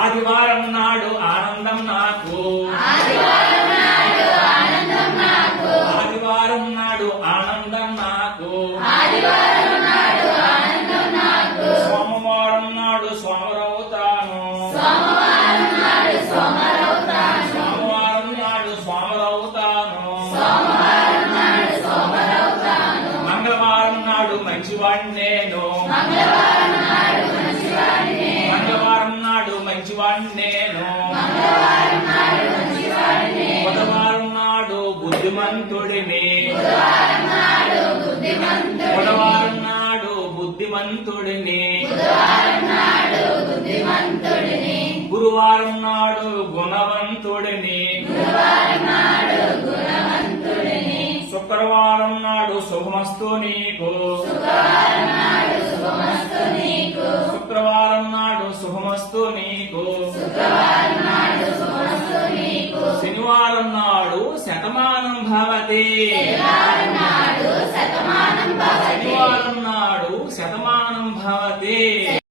ఆదివారం నాడు ఆనందం నాకు, ఆదివారం నాడు ఆనందం నాకు, ఆదివారం నాడు ఆనందం నాకు, ఆదివారం నాడు ఆనందం నాకు, సోమవారం నాడు సోమరవుతాను, సోమవారం నాడు సోమరవుతాను, సోమవారం నాడు సోమరవుతాను, సోమవారం నాడు సోమరవుతాను, మంగళవారం నాడు మంచివాడిని నేను, మంగళవారం నాడు మంచివాడిని, మంగళవారం నాడు మంచివాడిని నేను, మంగళవారం నాడు మంచివాడిని, బుధవారం నాడు బుద్ధిమంతుడిని, బుధవారం నాడు బుద్ధిమంతుడిని, బుధవారం నాడు బుద్ధిమంతుడిని, బుధవారం నాడు బుద్ధిమంతుడిని, గురువారం నాడు గుణవంతుడిని, గురువారం నాడు గుణవంతుడిని, శుక్రవారం నాడు శుభమస్తు నీకు, శుక్రవారం నాడు శుభమస్తు నీకు, శుక్రవారం నాడు శుభమస్తు నీకు, శుక్రవారం నాడు శుభమస్తు నీకు, శనివారం నాడు శతమానం భవతి, శనివారం నాడు శతమానం భవతి, శనివారం నాడు